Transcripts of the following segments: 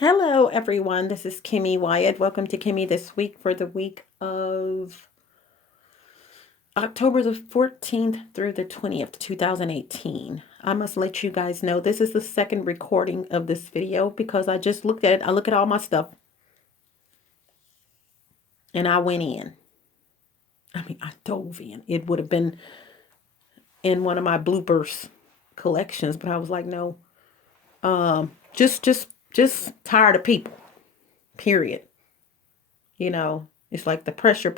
Hello, everyone. This is Kimmy Wyatt. Welcome to Kimmy This Week for the week of October the 14th through the 20th, 2018. I must let you guys know this is the second recording of this video because I just looked at it. I look at all my stuff and I went in. I dove in. It would have been in one of my bloopers collections, but I was like, no. Just tired of people. Period. It's like the pressure.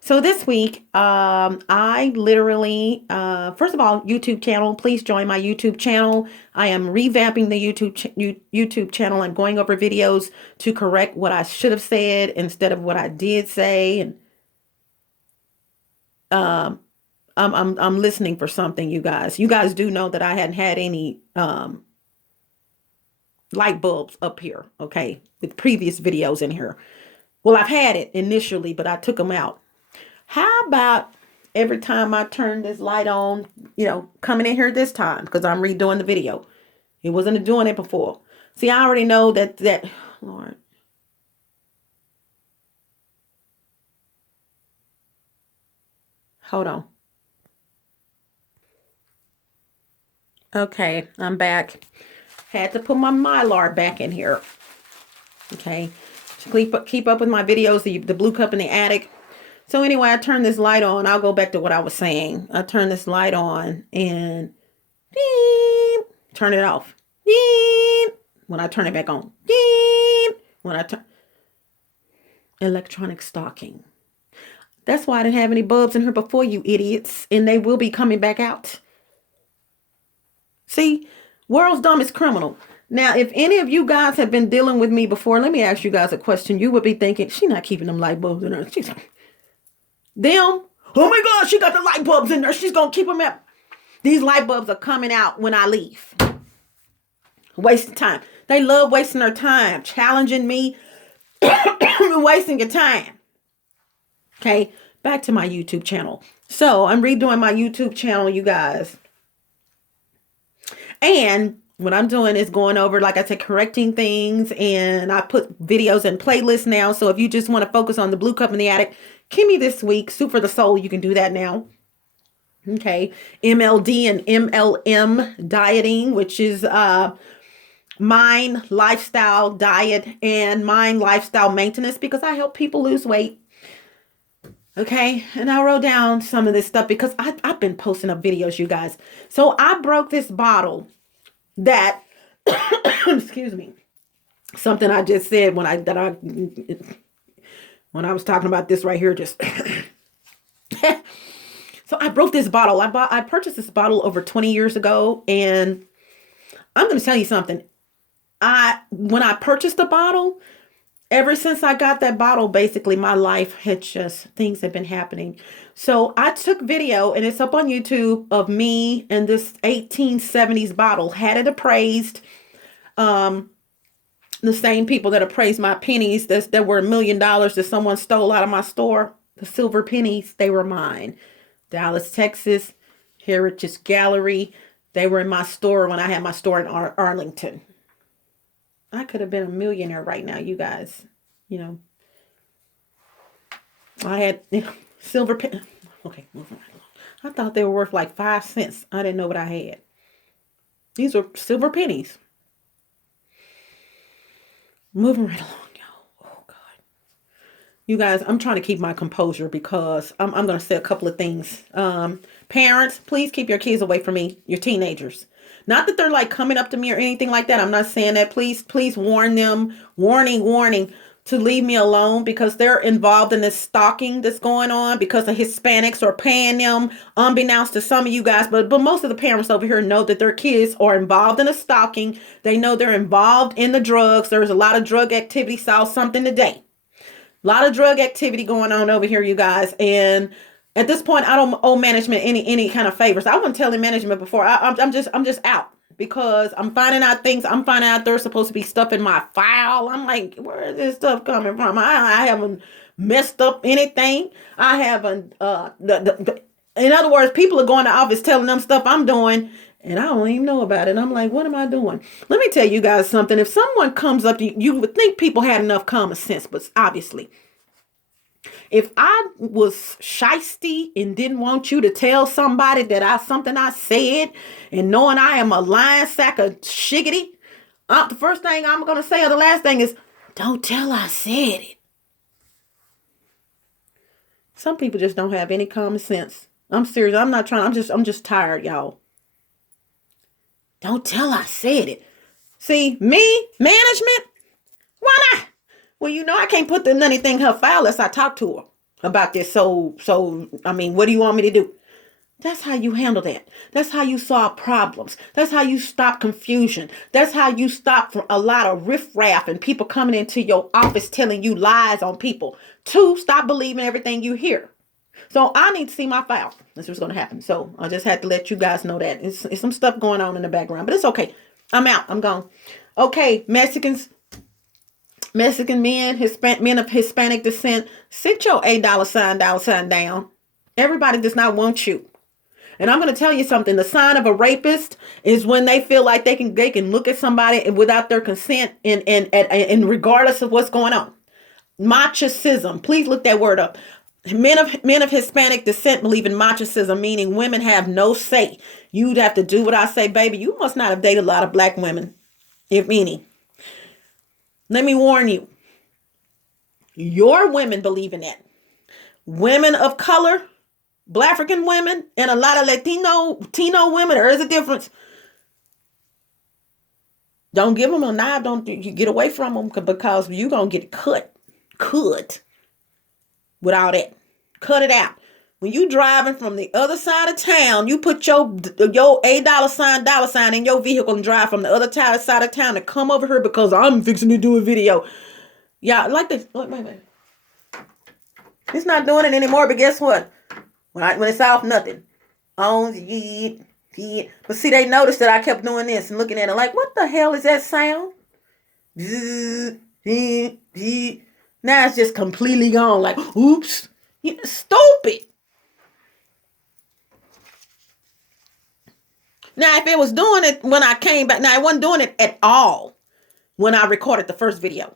So this week, I literally, first of all, YouTube channel, please join my YouTube channel. I am revamping the YouTube channel and going over videos to correct what I should have said instead of what I did say. And I'm listening for something, you guys. You guys do know that I hadn't had any light bulbs up here, okay, with previous videos in here. Well, I've had it initially, but I took them out. How about every time I turn this light on, coming in here this time, because I'm redoing the video. It wasn't doing it before. See, I already know that, Lord. Hold on. Okay, I'm back. Had to put my Mylar back in here. Okay, to keep up with my videos, the blue cup in the attic. So anyway, I turn this light on. I'll go back to what I was saying. I turn this light on and beep, turn it off. Beep, when I turn it back on. Beep, when I turn. Electronic stalking. That's why I didn't have any bulbs in here before, you idiots. And they will be coming back out. See, world's dumbest criminal. Now, if any of you guys have been dealing with me before, let me ask you guys a question. You would be thinking, she's not keeping them light bulbs in her. Them, oh my God, she got the light bulbs in there. She's going to keep them up. These light bulbs are coming out when I leave. Wasting time. They love wasting their time, challenging me, wasting your time. Okay, back to my YouTube channel. So I'm redoing my YouTube channel, you guys. And what I'm doing is going over, like I said, correcting things. And I put videos in playlists now. So if you just want to focus on the blue cup in the attic, Kimmy This Week, Soup for the Soul, you can do that now. Okay. MLD and MLM dieting, which is mind, lifestyle, diet, and mind, lifestyle maintenance, because I help people lose weight. Okay. And I wrote down some of this stuff because I've been posting up videos, you guys. So I broke this bottle that, excuse me, something I just said when I was talking about this right here, just so I broke this bottle. I purchased this bottle over 20 years ago, and I'm going to tell you something. When I purchased the bottle, ever since I got that bottle, basically my life things have been happening. So I took video, and it's up on YouTube, of me and this 1870s bottle. Had it appraised. The same people that appraised my pennies that were $1 million that someone stole out of my store. The silver pennies, they were mine. Dallas, Texas, Heritage Gallery. They were in my store when I had my store in Arlington. I could have been a millionaire right now, you guys. I had silver pen. Okay, moving right along. I thought they were worth like 5 cents. I didn't know what I had. These were silver pennies. Moving right along, y'all. Oh, God. You guys, I'm trying to keep my composure because I'm going to say a couple of things. Parents, please keep your kids away from me, your teenagers. Not that they're like coming up to me or anything like that. I'm not saying that. Please warn them. Warning, to leave me alone, because they're involved in this stalking that's going on because the Hispanics are paying them, unbeknownst to some of you guys. But most of the parents over here know that their kids are involved in the stalking. They know they're involved in the drugs. There's a lot of drug activity. Saw something today. A lot of drug activity going on over here, you guys. And at this point, I don't owe management any kind of favors. I wasn't telling management before. I'm just out because I'm finding out things. I'm finding out there's supposed to be stuff in my file. I'm like, where is this stuff coming from? I haven't messed up anything. I haven't. In other words, people are going to office telling them stuff I'm doing, And I don't even know about it. I'm like, what am I doing? Let me tell you guys something. If someone comes up to you, you would think people had enough common sense, but obviously, if I was shysty and didn't want you to tell somebody that something I said, and knowing I am a lying sack of shiggity, the first thing I'm gonna say or the last thing is, don't tell I said it. Some people just don't have any common sense. I'm serious. I'm not trying. I'm just tired, y'all. Don't tell I said it. See, me, management, why not? Well, I can't put anything in her file unless I talk to her about this. So, I mean, what do you want me to do? That's how you handle that. That's how you solve problems. That's how you stop confusion. That's how you stop from a lot of riffraff and people coming into your office telling you lies on people. 2, stop believing everything you hear. So I need to see my file. That's what's going to happen. So I just had to let you guys know that. It's some stuff going on in the background, but it's okay. I'm out. I'm gone. Okay, Mexican men, men of Hispanic descent, sit your $8 down. Everybody does not want you. And I'm going to tell you something. The sign of a rapist is when they feel like they can look at somebody without their consent and regardless of what's going on. Machicism. Please look that word up. Men of Hispanic descent believe in machicism, meaning women have no say. You'd have to do what I say, baby. You must not have dated a lot of black women, if any. Let me warn you. Your women believe in that. Women of color, Black African women, and a lot of Latino women, there is a difference. Don't give them a knife. Don't you get away from them because you're going to get cut with all that. Cut it out. When you driving from the other side of town, you put your $8 sign in your vehicle and drive from the other side of town to come over here because I'm fixing to do a video. Yeah, like this. Wait. It's not doing it anymore, but guess what? When it's off, nothing. On, yeah. But see, they noticed that I kept doing this and looking at it like, what the hell is that sound? Now it's just completely gone. Like, oops. Stupid. Now, if it was doing it when I came back, now it wasn't doing it at all when I recorded the first video.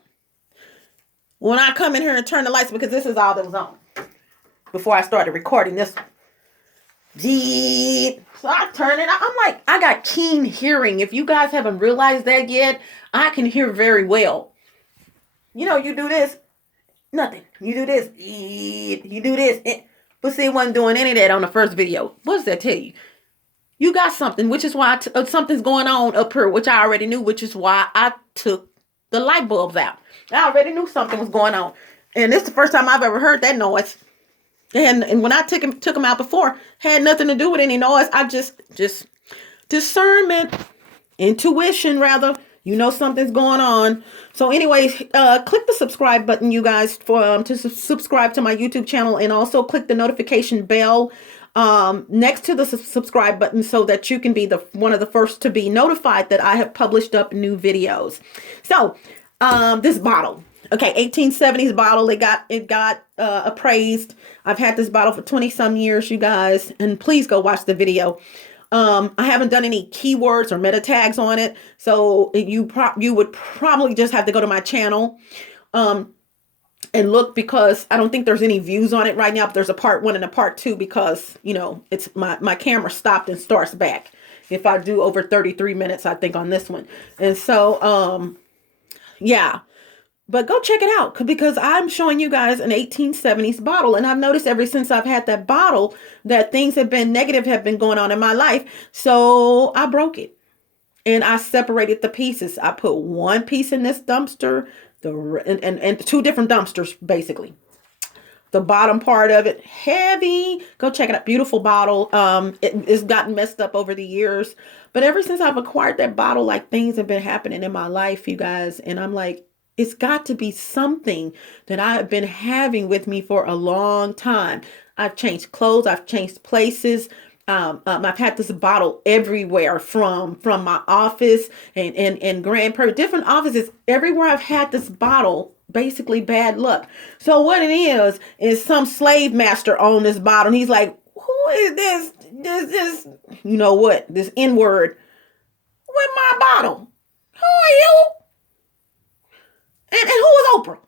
When I come in here and turn the lights, because this is all that was on before I started recording this one. So I turn it. I'm like, I got keen hearing. If you guys haven't realized that yet, I can hear very well. You do this. Nothing. You do this. You do this. But see, it wasn't doing any of that on the first video. What does that tell you? You got something, which is why something's going on up here, which I already knew, which is why I took the light bulbs out. I already knew something was going on. And this is the first time I've ever heard that noise. And when I took them out before, had nothing to do with any noise. I just discernment, intuition rather. Something's going on. So anyways, click the subscribe button, you guys, to subscribe to my YouTube channel, and also click the notification bell next to the subscribe button so that you can be one of the first to be notified that I have published up new videos. So this bottle. Okay, 1870s bottle. It got appraised. I've had this bottle for 20 some years, you guys, and please go watch the video. I haven't done any keywords or meta tags on it, so you would probably just have to go to my channel and look, because I don't think there's any views on it right now. But there's a part 1 and a part 2 because it's my camera stopped and starts back if I do over 33 minutes, I think, on this one. And so yeah. But go check it out, because I'm showing you guys an 1870s bottle. And I've noticed ever since I've had that bottle that things have been going on in my life. So I broke it and I separated the pieces. I put one piece in this dumpster and 2 different dumpsters, basically. The bottom part of it, heavy. Go check it out. Beautiful bottle. It's gotten messed up over the years. But ever since I've acquired that bottle, like, things have been happening in my life, you guys. And I'm like, it's got to be something that I've been having with me for a long time. I've changed clothes. I've changed places. I've had this bottle everywhere, from my office and Grand Prairie, different offices. Everywhere I've had this bottle, basically bad luck. So what it is some slave master owned this bottle. And he's like, who is this, you know what, this N-word with my bottle? Who are you? And who is Oprah?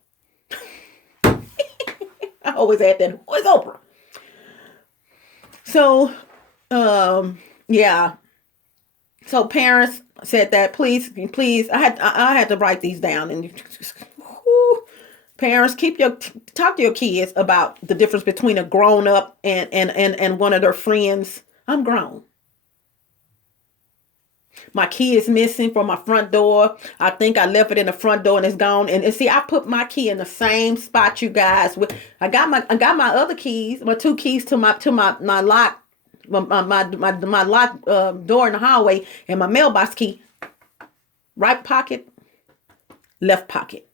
I always add that. Who is Oprah? So, yeah. So parents said that, please, I had to write these down. And parents, talk to your kids about the difference between a grown up and one of their friends. I'm grown. My key is missing from my front door. I think I left it in the front door and it's gone. And see, I put my key in the same spot, you guys. I got my other keys, my two keys to my lock, my lock door in the hallway, and my mailbox key. Right pocket, left pocket,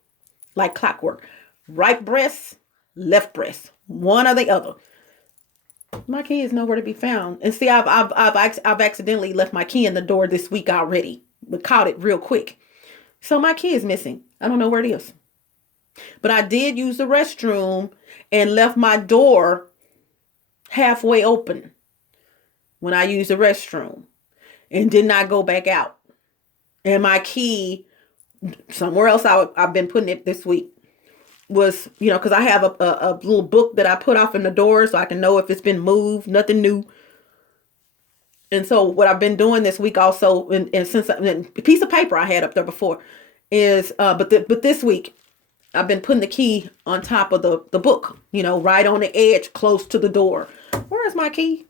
like clockwork. Right breast, left breast, one or the other. My key is nowhere to be found. And see, I've accidentally left my key in the door this week already, but caught it real quick. So my key is missing. I don't know where it is. But I did use the restroom and left my door halfway open when I used the restroom and did not go back out. And my key, somewhere else I've been putting it this week, was, because I have a little book that I put off in the door so I can know if it's been moved, nothing new. And so what I've been doing this week also, and since a piece of paper I had up there before is, but this week I've been putting the key on top of the book, right on the edge, close to the door. Where is my key?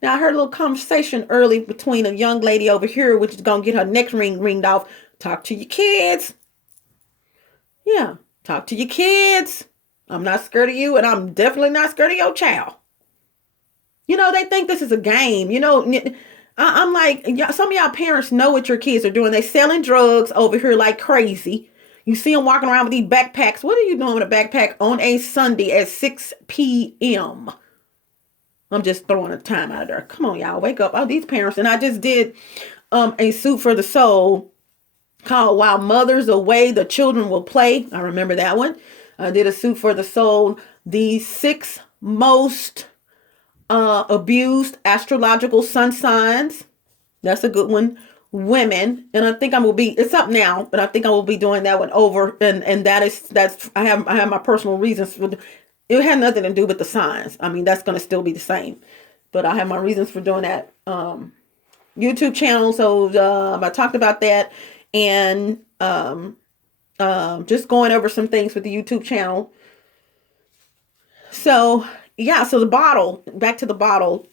Now I heard a little conversation early between a young lady over here, which is going to get her neck ringed off. Talk to your kids. Yeah. Talk to your kids. I'm not scared of you, and I'm definitely not scared of your child. They think this is a game. I'm like, some of y'all parents know what your kids are doing. They selling drugs over here like crazy. You see them walking around with these backpacks. What are you doing with a backpack on a Sunday at 6 p.m.? I'm just throwing a time out there. Come on, y'all, wake up. Oh, these parents. And I just did a Suit for the Soul called While Mothers Away, the Children Will Play. I remember that one. I did a Suit for the Soul, the 6 most abused astrological sun signs. That's a good one. Women. And I think it's up now, but I think I will be doing that one over. And I have my personal reasons for it. Had nothing to do with the signs. I mean, that's going to still be the same, but I have my reasons for doing that. YouTube channel. So I talked about that. And just going over some things with the YouTube channel. So yeah, so the bottle, back to the bottle.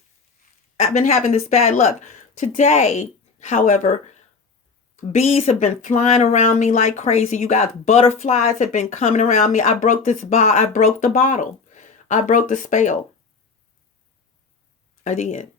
I've been having this bad luck. Today, however, bees have been flying around me like crazy. You guys, butterflies have been coming around me. I broke the bottle. I broke the spell. I did.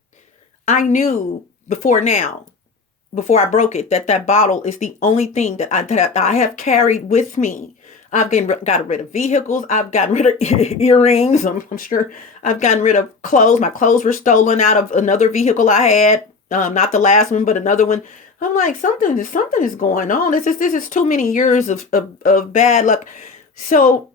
I knew before I broke it, that bottle is the only thing that I have carried with me. I've gotten rid of vehicles. I've gotten rid of earrings. I'm sure I've gotten rid of clothes. My clothes were stolen out of another vehicle I had. Not the last one, but another one. I'm like, something is going on. This is too many years of bad luck. So,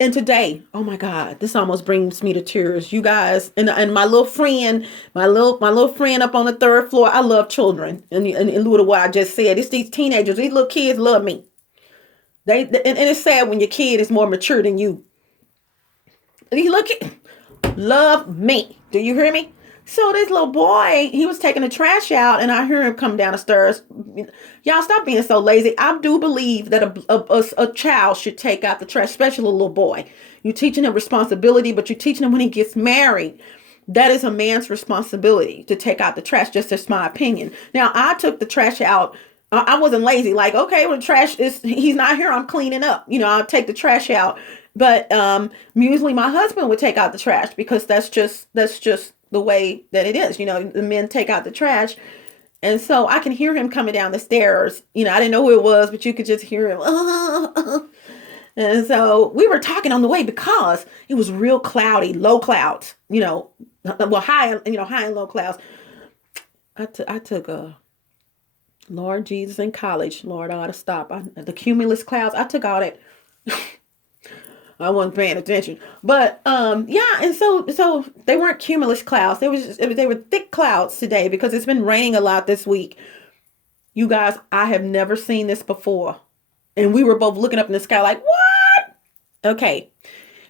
and today, oh my God, this almost brings me to tears. You guys, and my little friend, my little friend up on the 3rd floor. I love children, and in lieu of what I just said, it's these teenagers. These little kids love me. And it's sad when your kid is more mature than you. These little kids love me. Do you hear me? So this little boy, he was taking the trash out, and I hear him come down the stairs. Y'all stop being so lazy. I do believe that a child should take out the trash, especially a little boy. You're teaching him responsibility, but you're teaching him when he gets married. That is a man's responsibility to take out the trash. Just as my opinion. Now, I took the trash out. I wasn't lazy. Like, okay, when the trash he's not here, I'm cleaning up. I'll take the trash out. But usually my husband would take out the trash because that's just the way that it is. The men take out the trash. And so I can hear him coming down the stairs. I didn't know who it was, but you could just hear him. And so we were talking on the way because it was real cloudy, low clouds, high and low clouds. I took a Lord Jesus in college. Lord, I ought to stop. The cumulus clouds. I took all that. I wasn't paying attention. But yeah, and so they weren't cumulus clouds. They were thick clouds today because it's been raining a lot this week. You guys, I have never seen this before. And we were both looking up in the sky like, what? Okay.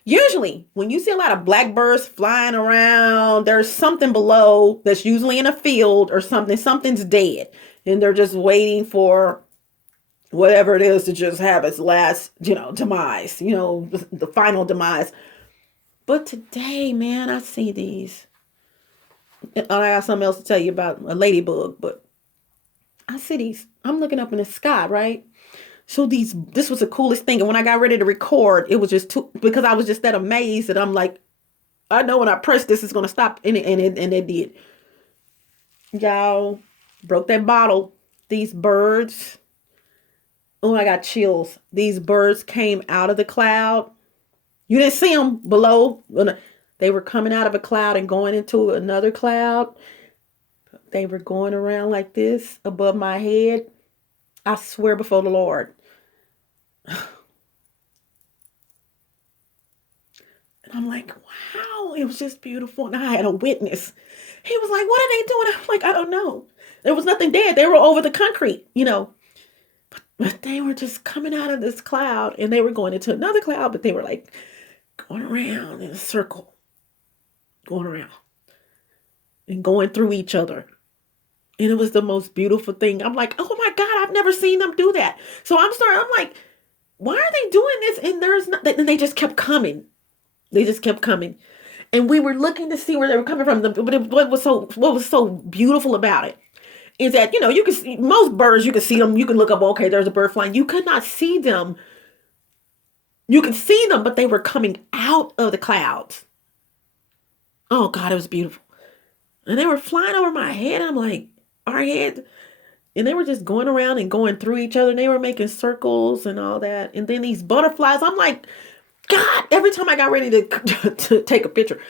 Usually, when you see a lot of blackbirds flying around, there's something below that's usually in a field or something. Something's dead. And they're just waiting for whatever it is to just have its last, demise, the final demise. But today, man, I see these. And I got something else to tell you about a ladybug, but I see these. I'm looking up in the sky, right? So this was the coolest thing. And when I got ready to record, it was just because I was just that amazed that I'm like, I know when I press this, it's going to stop. And it did. Y'all, broke that bottle. These birds. Oh, I got chills. These birds came out of the cloud. You didn't see them below. They were coming out of a cloud and going into another cloud. They were going around like this above my head. I swear before the Lord. And I'm like, wow, it was just beautiful. And I had a witness. He was like, what are they doing? I'm like, I don't know. There was nothing dead. They were over the concrete, But they were just coming out of this cloud and they were going into another cloud, but they were like going around in a circle, going around and going through each other. And it was the most beautiful thing. I'm like, oh my God, I've never seen them do that. So I'm like, why are they doing this? And and they just kept coming. They just kept coming. And we were looking to see where they were coming from. But what was so beautiful about it is that, you can see most birds, you can see them. You can look up, okay, there's a bird flying. You could not see them. You could see them, but they were coming out of the clouds. Oh God, it was beautiful. And they were flying over my head. I'm like, our head. And they were just going around and going through each other. And they were making circles and all that. And then these butterflies, I'm like, God, every time I got ready to take a picture,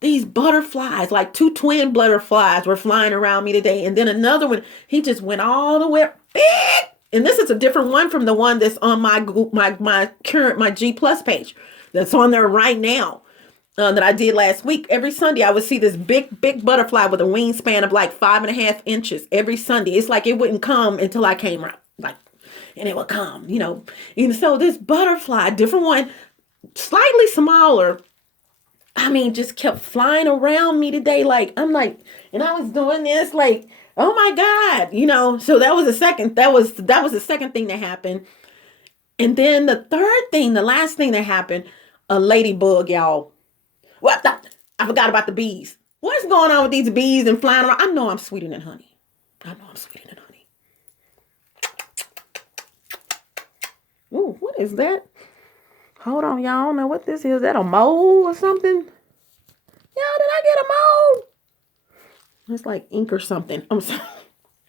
these butterflies, like two twin butterflies were flying around me today. And then another one, he just went all the way big. And this is a different one from the one that's on my G Plus page that's on there right now. That I did last week. Every Sunday, I would see this big butterfly with a wingspan of like 5.5 inches every Sunday. It's like it wouldn't come until I came around, and it would come, And so this butterfly, different one, slightly smaller, just kept flying around me today. I'm like, and I was doing this like, oh my God, So that was the second. That was the second thing that happened. And then the last thing that happened, a ladybug, y'all. Well, I forgot about the bees. What's going on with these bees and flying around? I know I'm sweeter than honey. Ooh, what is that? Hold on, y'all. I don't know what this is. Is that a mole or something? Y'all, did I get a mole? It's like ink or something. I'm sorry.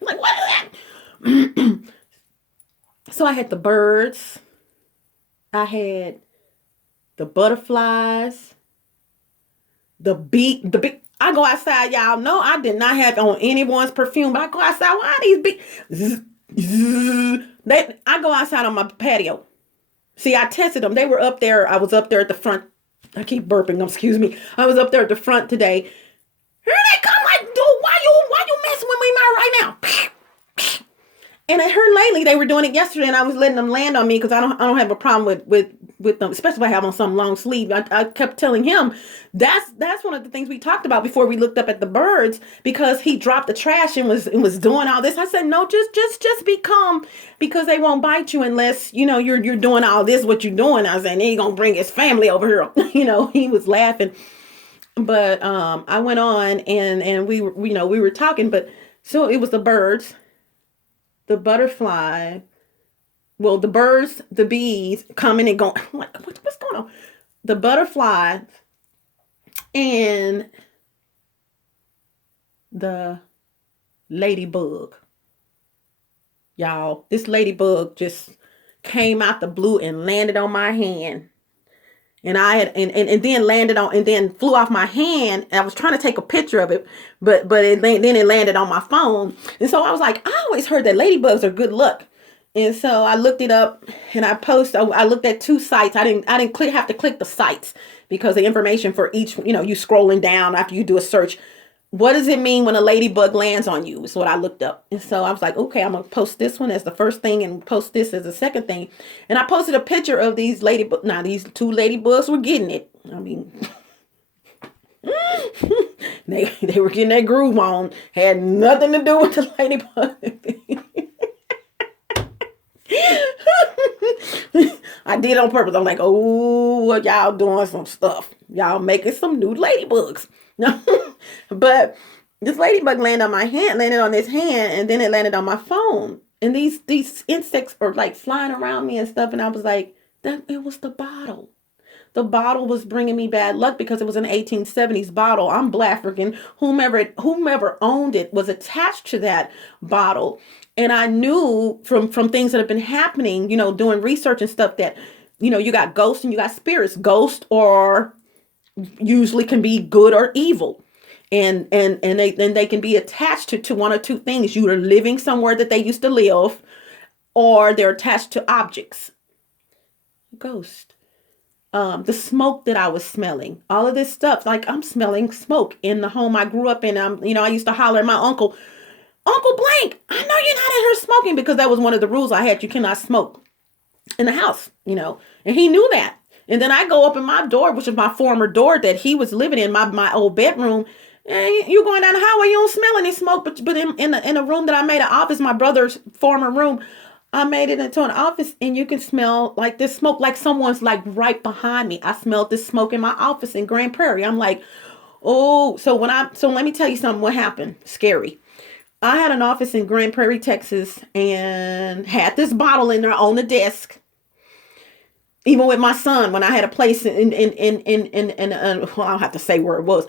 I'm like, what is that? So I had the birds. I had the butterflies. The bee, I go outside, y'all know I did not have on anyone's perfume, but I go outside, why are these bees? I go outside on my patio. See, I tested them. They were up there. I was up there at the front. I keep burping, excuse me. I was up there at the front today. Here they come, like, dude, why you messing with me right now? And I heard lately they were doing it yesterday, and I was letting them land on me because I don't have a problem with them, especially if I have on some long sleeve. I kept telling him that's one of the things we talked about before we looked up at the birds, because he dropped the trash and was doing all this. I said, no, just be calm, because they won't bite you unless you're doing all this what you're doing. I was saying, he's gonna bring his family over here. He was laughing, but I went on and we were talking, but so it was the birds. The butterfly, the birds, the bees coming and going. I'm like, what's going on? The butterfly and the ladybug. Y'all, this ladybug just came out the blue and landed on my hand. And I had and then landed on and then flew off my hand. And I was trying to take a picture of it, but then it landed on my phone. And so I was like, I always heard that ladybugs are good luck. And so I looked it up and I looked at two sites. I didn't have to click the sites because the information for each, you scrolling down after you do a search. What does it mean when a ladybug lands on you? Is what I looked up. And so I was like, okay, I'm going to post this one as the first thing and post this as the second thing. And I posted a picture of these ladybugs. Now, these two ladybugs were getting it. I mean, they were getting that groove on. Had nothing to do with the ladybug. I did it on purpose. I'm like, oh, well, y'all doing some stuff. Y'all making some new ladybugs. No, but this ladybug landed on this hand, and then it landed on my phone. And these insects are like flying around me and stuff. And I was like, that it was the bottle. The bottle was bringing me bad luck because it was an 1870s bottle. I'm Black African. Whomever owned it was attached to that bottle. And I knew from things that have been happening, doing research and stuff that, you got ghosts and you got spirits. Ghosts or usually can be good or evil. And they can be attached to one or two things. You are living somewhere that they used to live, or they're attached to objects. Ghost. The smoke that I was smelling, all of this stuff, like I'm smelling smoke in the home I grew up in. I used to holler at my Uncle Blank, I know you're not in here smoking, because that was one of the rules I had. You cannot smoke in the house, and he knew that. And then I go up in my door, which is my former door that he was living in, my old bedroom. And you're going down the highway, you don't smell any smoke, but in a room that I made an office, my brother's former room, I made it into an office, and you can smell like this smoke, like someone's like right behind me. I smelled this smoke in my office in Grand Prairie. I'm like, oh, so let me tell you something. What happened? Scary. I had an office in Grand Prairie, Texas, and had this bottle in there on the desk. Even with my son, when I had a place well, I don't have to say where it was.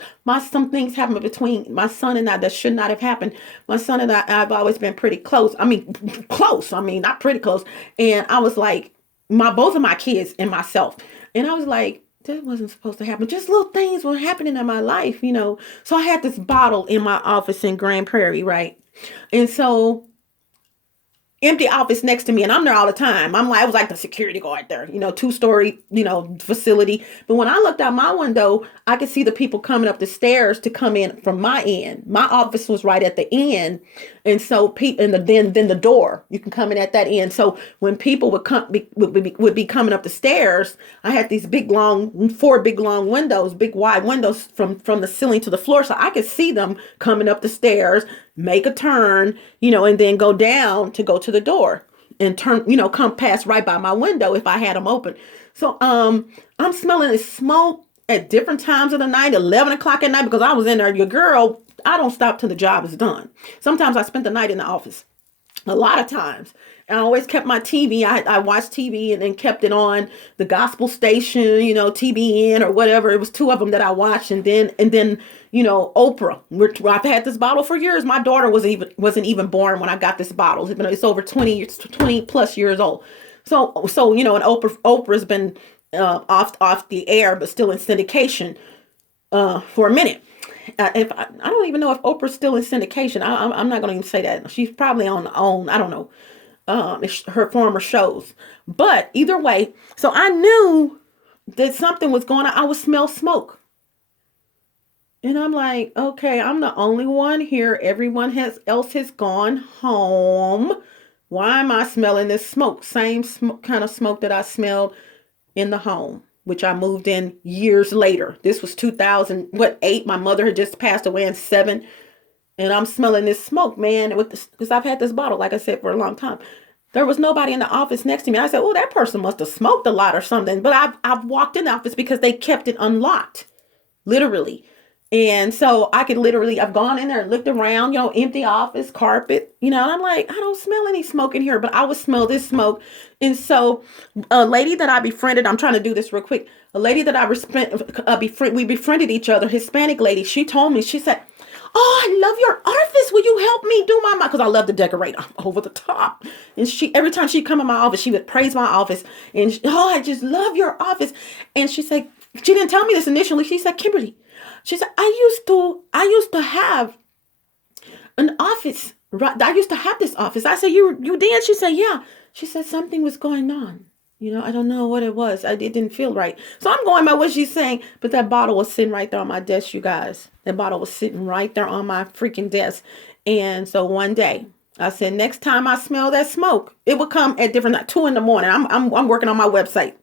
Some things happened between my son and I that should not have happened. My son and I've always been pretty close. I mean, close. I mean, not pretty close. And I was like, both of my kids and myself. And I was like, that wasn't supposed to happen. Just little things were happening in my life, So I had this bottle in my office in Grand Prairie, right? And so empty office next to me, and I'm there all the time. I was like the security guard there, 2-story, facility. But when I looked out my window, I could see the people coming up the stairs to come in from my end. My office was right at the end, and so then the door, you can come in at that end. So when people would be coming up the stairs, I had these four big long windows, big wide windows from the ceiling to the floor, so I could see them coming up the stairs, make a turn, and then go down to go to the door and turn, come past right by my window if I had them open. So I'm smelling this smoke at different times of the night, 11 o'clock at night, because I was in there. Your girl, I don't stop till the job is done. Sometimes I spent the night in the office. A lot of times. I always kept my TV. I watched TV and then kept it on the gospel station, TBN or whatever. It was two of them that I watched. And then, Oprah. I've had this bottle for years. My daughter wasn't even born when I got this bottle. It's over 20 plus years old. So, and Oprah's been off the air, but still in syndication for a minute. I don't even know if Oprah's still in syndication. I'm not going to even say that. She's probably on I don't know, her former shows. But either way, so I knew that something was going on. I would smell smoke. And I'm like, okay, I'm the only one here. Everyone else has gone home. Why am I smelling this smoke? Same kind of smoke that I smelled in the home, which I moved in years later. This was 2008. My mother had just passed away in 2007. And I'm smelling this smoke, man, because I've had this bottle, like I said, for a long time. There was nobody in the office next to me. I said, oh, that person must have smoked a lot or something. But I've walked in the office because they kept it unlocked, literally. And so I've gone in there and looked around, empty office, carpet, and I'm like, I don't smell any smoke in here, but I would smell this smoke. And so a lady that I befriended, I'm trying to do this real quick. A lady that we befriended each other, Hispanic lady, she told me, she said, oh, I love your office. Will you help me do my because I love to decorate over the top. And every time she'd come in my office, she would praise my office. And I just love your office. And she said, she didn't tell me this initially. She said, Kimberly, she said, I used to have an office. Right? I used to have this office. I said, you did? She said, yeah. She said something was going on. I don't know what it was. It didn't feel right. So I'm going by what she's saying. But that bottle was sitting right there on my desk, you guys. That bottle was sitting right there on my freaking desk. And so one day I said, next time I smell that smoke, it would come at different, like 2 a.m. I'm working on my website.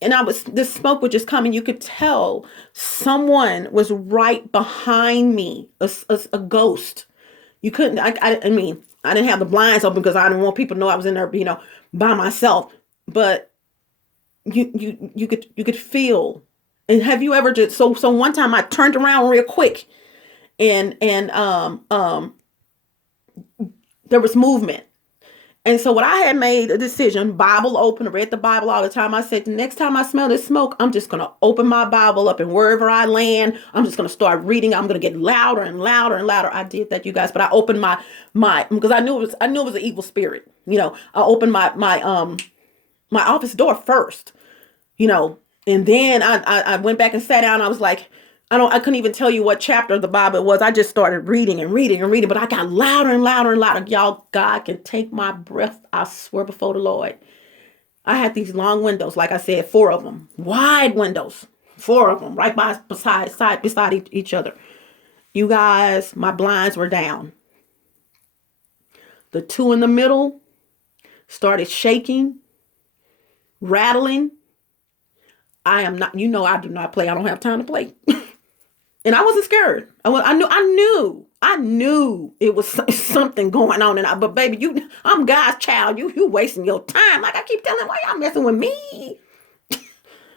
And this smoke would just come, and you could tell someone was right behind me, a ghost. You couldn't, I mean, I didn't have the blinds open because I didn't want people to know I was in there, by myself. But you could feel. And have you ever just, so one time I turned around real quick, and there was movement. And so what I had made a decision, Bible open, read the Bible all the time. I said, the next time I smell this smoke, I'm just going to open my Bible up, and wherever I land, I'm just going to start reading. I'm going to get louder and louder and louder. I did that, you guys, but I opened my, because I knew it was an evil spirit. I opened my office door first, and then I went back and sat down. I was like, I couldn't even tell you what chapter of the Bible it was. I just started reading and reading and reading, but I got louder and louder and louder. Y'all, God can take my breath. I swear before the Lord. I had these long windows, like I said, 4 of them, wide windows, 4 of them, right beside each other. You guys, my blinds were down. The 2 in the middle started shaking, rattling. I am not, I do not play. I don't have time to play. And I wasn't scared. I knew it was something going on. But baby, I'm God's child. You wasting your time. Like I keep telling, why y'all messing with me?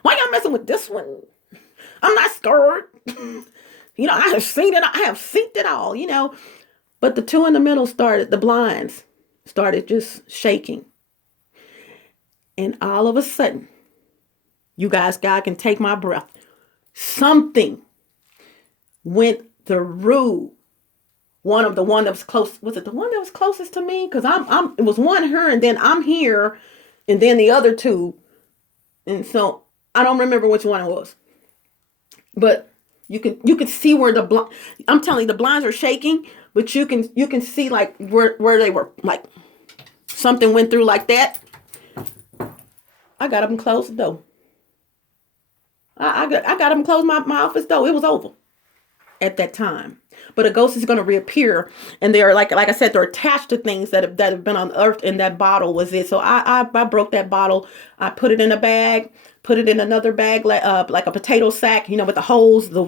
Why y'all messing with this one? I'm not scared. I have seen it. I have seen it all, But the 2 in the middle the blinds started just shaking. And all of a sudden, you guys, God can take my breath. Something went through one that was close. Was it the one that was closest to me? Because it was one here, and then I'm here, and then the other 2. And so I don't remember which one it was. But you can see where I'm telling you, the blinds are shaking, but you can see like where they were, like something went through like that. I got up and closed the door. I got up and closed my office door. It was over at that time. But a ghost is going to reappear, and they are like I said, they're attached to things that have been unearthed, and that bottle was it. So I broke that bottle. I put it in a bag, put it in another bag, like a potato sack, with the holes, the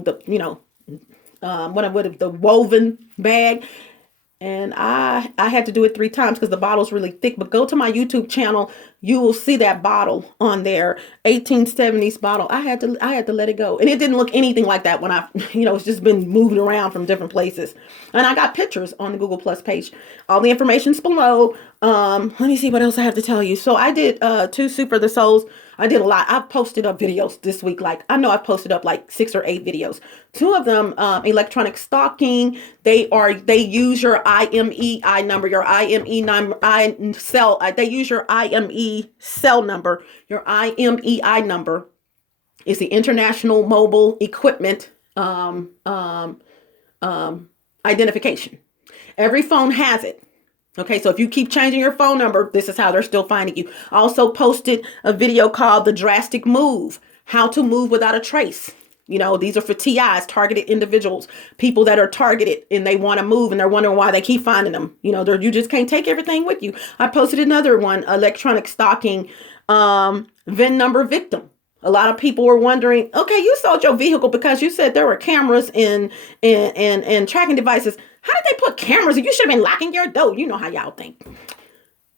woven bag. And I had to do it 3 times because the bottle's really thick. But go to my YouTube channel, you will see that bottle on there, 1870s bottle. I had to let it go, and it didn't look anything like that when it's just been moving around from different places. And I got pictures on the Google Plus page. All the information's below. Let me see what else I have to tell you. So I did 2 Super the Souls. I did a lot. I've posted up videos this week. I know I've posted up like 6 or 8 videos. 2 of them, electronic stalking. They use your IMEI number, your IME number, they use your IME cell number. Your IMEI number is the International Mobile Equipment identification. Every phone has it. Okay, so if you keep changing your phone number, this is how they're still finding you. I also posted a video called The Drastic Move, How to Move Without a Trace. These are for TIs, targeted individuals, people that are targeted and they want to move and they're wondering why they keep finding them. You just can't take everything with you. I posted another one, electronic stalking, VIN number victim. A lot of people were wondering, okay, you sold your vehicle because you said there were cameras and tracking devices. How did they put cameras? You should have been locking your door. You know how y'all think.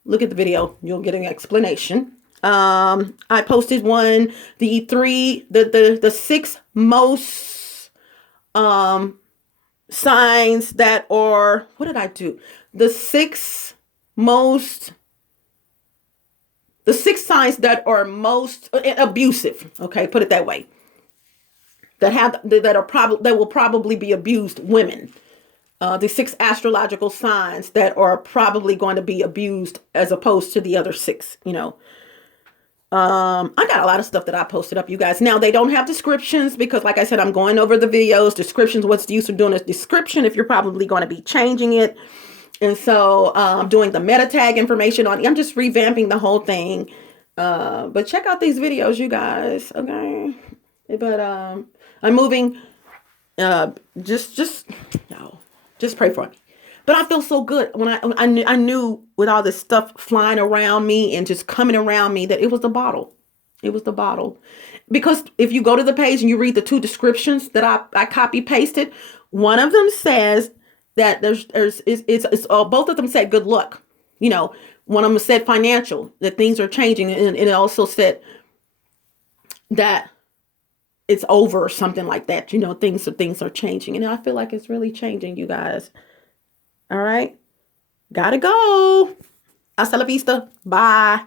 Look at the video. You'll get an explanation. I posted one, the 6 most signs that are, what did I do? The 6 signs that are most abusive. Okay, put it that way. That will probably be abused women. The 6 astrological signs that are probably going to be abused as opposed to the other 6, I got a lot of stuff that I posted up, you guys. Now they don't have descriptions because like I said, I'm going over the videos, descriptions. What's the use of doing a description if you're probably going to be changing it? And so I'm doing the meta tag information on. I'm just revamping the whole thing. But check out these videos, you guys. Okay. But I'm moving. Just no, just pray for me. But I feel so good when I knew with all this stuff flying around me and just coming around me that it was the bottle. It was the bottle. Because if you go to the page and you read the two descriptions that I copy pasted, one of them says that it's both of them said good luck. You know, one of them said financial, that things are changing, and it also said that it's over or something like that. You know, things are changing, and I feel like it's really changing, you guys. All right, gotta go. Hasta la vista. Bye.